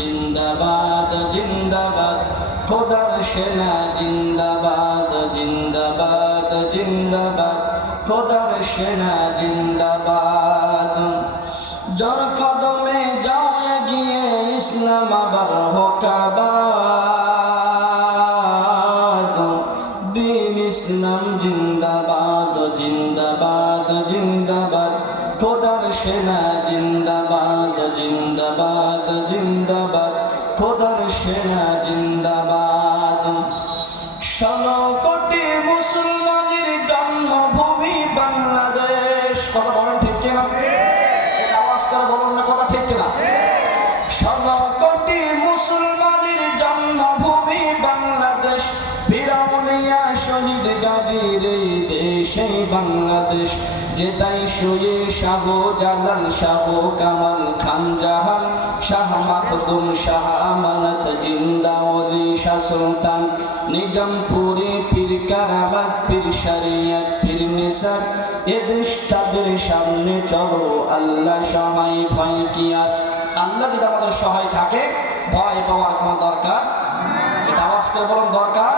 জিন্দাবাদ জিন্দাবাদ খোদার সেনা জিন্দাবাদ জিন্দাবাদ জিন্দাবাদ খোদার সেনা জিন্দাবাদ জোর কদমে যাও এগিয়ে ইসলাম আবার হোক আবাদ দিন ইসলাম জিন্দাবাদ জিন্দাবাদ জিন্দাবাদ খোদার সেনা জিন্দাবাদ জিন্দাবাদ জিন্দাবাদ খোদার সেনা জিন্দাবাদ 16 কোটি মুসলমানের জন্মভূমি বাংলাদেশ। কথা বলেন ঠিক কিনা? আওয়াজ করে বলুন না, কথা ঠিক কিনা? 16 কোটি মুসলমানের জন্মভূমি বাংলাদেশ, বীরাউলিয়া শহীদ গাজীর এই দেশে বাংলাদেশ। যেটাই শুয়ে শাহ জালাল শাহ কামাল খান জাহান শাহ মাখদুম শাহ আমানত জিন্দা ওলি শাহ সুলতান নিজামপুরি পীর কারামাত পীর শরিয়ত পীর নিসার এ দেশ তাদের সামনে চলো আল্লাহ সহায় ভয় কি আর। আল্লাহ যদি আমাদের সহায় থাকে ভয় পাওয়ার কোনো দরকার, এটা আওয়াজ করে বলুন দরকার।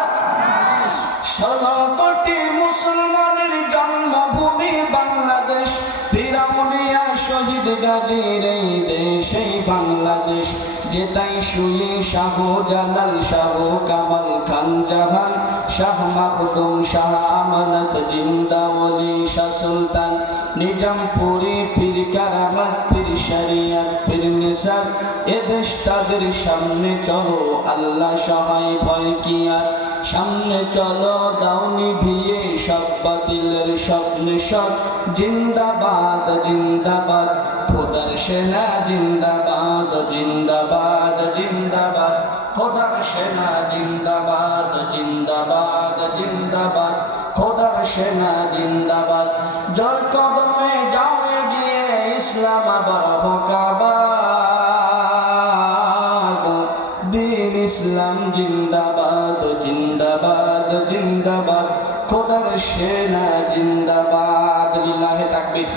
16 কোটি মুসলমানের জন্মভূমি বাংলাদেশ, বীরাউলিয়া শহীদ গাজীর এই দেশে বাংলাদেশ। যেটাই শুয়ে শাহ জালাল শাহ কামাল খান জাহান শাহ মাখদুম শাহ আমানত জিন্দা ওলি শাহ সুলতান নিজামপুরি পীর কারামাত পীর শরিয়ত পীর নিসার এ দেশ তাদের সামনে চলো আল্লাহ সহায় ভয় কি আর। সামনে চলো দাউনি ভিয়ে সব বাতিলের স্বপ্নে সব জিন্দাবাদ জিন্দাবাদ খোদার সেনা জিন্দাবাদ জিন্দাবাদ জিন্দাবাদ খোদার সেনা জিন্দাবাদ জিন্দাবাদ জিন্দাবাদ খোদার সেনা জিন্দাবাদ। জোর কদমে যাও এগিয়ে ইসলাম আবার হোক আবাদ দিন ইসলাম জিন্দাবাদ জিন্দাবাদ জিন্দাবাদ খোদার সেনা জিন্দাবাদ। লিল্লাহে তাকবীর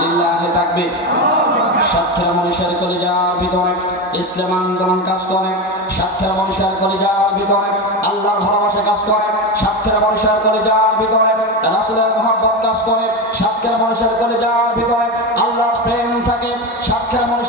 লিল্লাহে তাকবীর। সাতক্ষীরা মানুষের কলিজার ভিতরে ইসলাম আন্দোলন কাজ করে, সাতক্ষীরা মানুষের কলিজার ভিতরে আল্লাহর ভালোবাসা কাজ করে, সাতক্ষীরা মানুষের কলিজার ভিতরে রাসূলের মহব্বত কাজ করে, সাতক্ষীরা মানুষের কলিজার ভিতরে আল্লাহর প্রেম থাকে, সাতক্ষীরা মানুষের